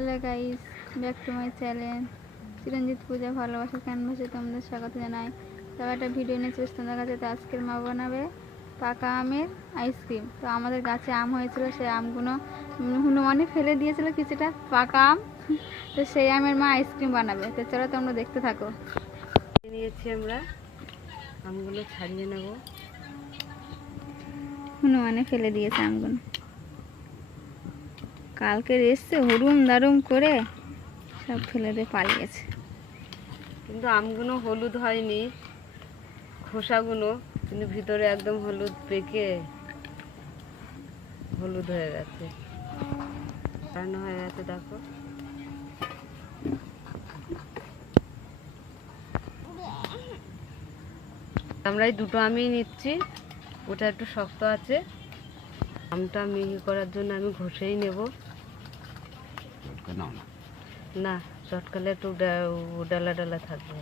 Hello guys, back to my channel Chiranjit Puja ভালোবাসার ক্যানভাসে তোমাদের স্বাগত জানাই। তো একটা ভিডিও নিয়ে চলে তোমাদের কাছে। তো আজকের মা বানাবে পাকা আমের আইসক্রিম। তো আমাদের গাছে আম হয়েছিল, সেই আমগুলো হনুমানে ফেলে দিয়েছিল কিছুটা পাকা আম। তো সেই আমের মা আইসক্রিম বানাবে। তো চলো তোমরা দেখতে থাকো। নিয়েছি আমরা আমগুলো ছাড়িয়ে নেব। হনুমানে ফেলে দিয়েছে আমগুলো, কালকে এসছে হুড়ুম দারুম করে সব ফেলে দিয়ে পালিয়েছে। কিন্তু আমগুলো হলুদ হয়নি, খোসাগুলো কিন্তু ভিতরে একদম হলুদ পেকে হলুদ হয়ে গেছে, রান্না হয়ে গেছে। দেখো আমরা এই দুটো আমি নিচ্ছি, ওটা একটু শক্ত আছে। আমটা মিহি করার জন্য আমি ঘষেই নেব। না, চটকালে একটু ডালা ডালা থাকবে।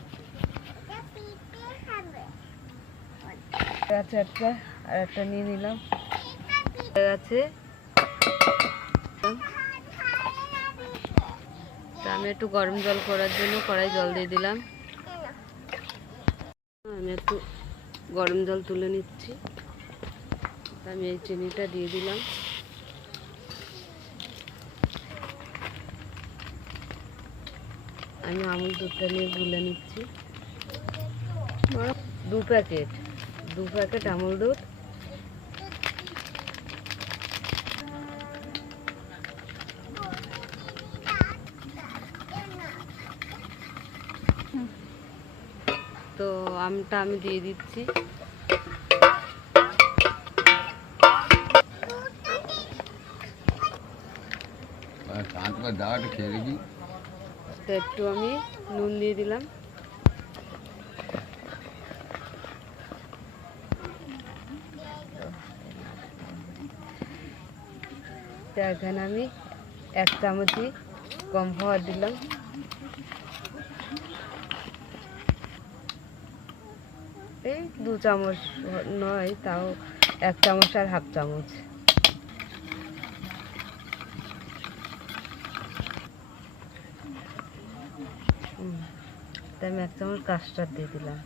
আচ্ছা, একটা আর একটা নিয়ে নিলাম। আছে আমি একটু গরম জল করার জন্য কড়াই জল দিয়ে দিলাম। আমি একটু গরম জল তুলে নিচ্ছি। আমি এই চিনিটা দিয়ে দিলাম। আমি আমুল দুধটা নিয়ে গুলে নিচ্ছি। 2 প্যাকেট আমুল দুধ। তো আমটা আমি দিয়ে দিচ্ছি। তো একটু আমি নুন দিয়ে দিলাম। তো এখানে আমি 1 চামচই কর্নফ্লাওয়ার দিলাম। এই 2 চামচ নয়, তাও 1 চামচ আর হাফ চামচ। তাই আমি 1 চামচ কাস্টার্ড দিয়ে দিলাম।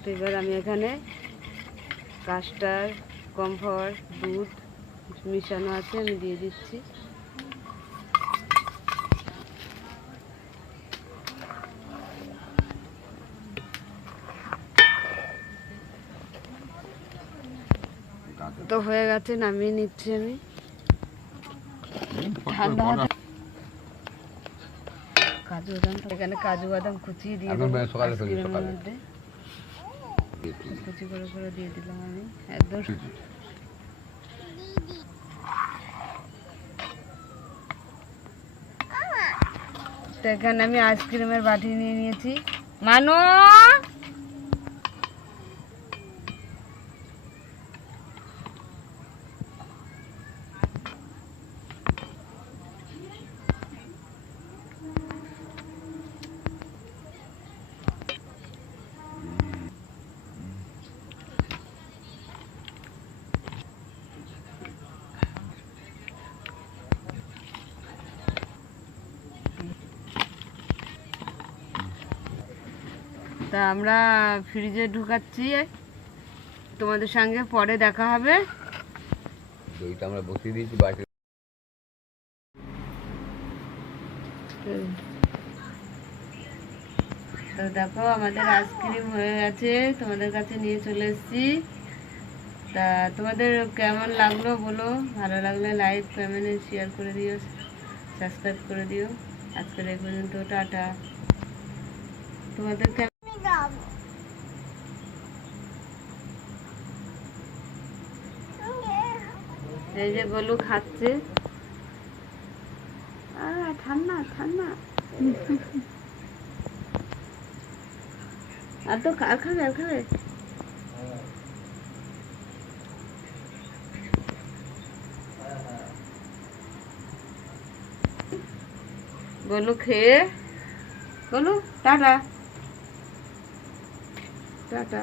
তো এবার আমি এখানে কাস্টার্ড, কর্নফ্লাওয়ার, দুধ মিশানো আছে, আমি দিয়ে দিচ্ছি। তো হয়ে গেছে, নামিয়ে নিচ্ছি আমি। ঠান্ডা কাজু বাদাম, এখানে কাজু বাদাম কুচিয়ে দিয়ে মধ্যে কুচি করে দিয়ে দিলাম আমি একদম। তো এখানে আমি আইসক্রিমের বাটি নিয়ে নিয়েছি। মানো তা আমরা ফ্রিজে ঢুকাচ্ছি। তোমাদের সঙ্গে পরে দেখা হবে। দইটা আমরা বসিয়ে দিয়েছি বাটি। তো দেখো আমাদের আইসক্রিম হয়ে গেছে, তোমাদের কাছে নিয়ে চলে এসেছি। তা তোমাদের কেমন লাগলো বলো, ভালো লাগলে লাইক কমেন্ট শেয়ার করে দিও, সাবস্ক্রাইব করে দিও। আজকের এই পর্যন্ত, টাটা। তোমাদের এই যে গোলু খাচ্ছে। ঠান্ডা ঠান্ডা আর তো খাবে। গোলু খেয়ে, গোলু টাটা টাটা।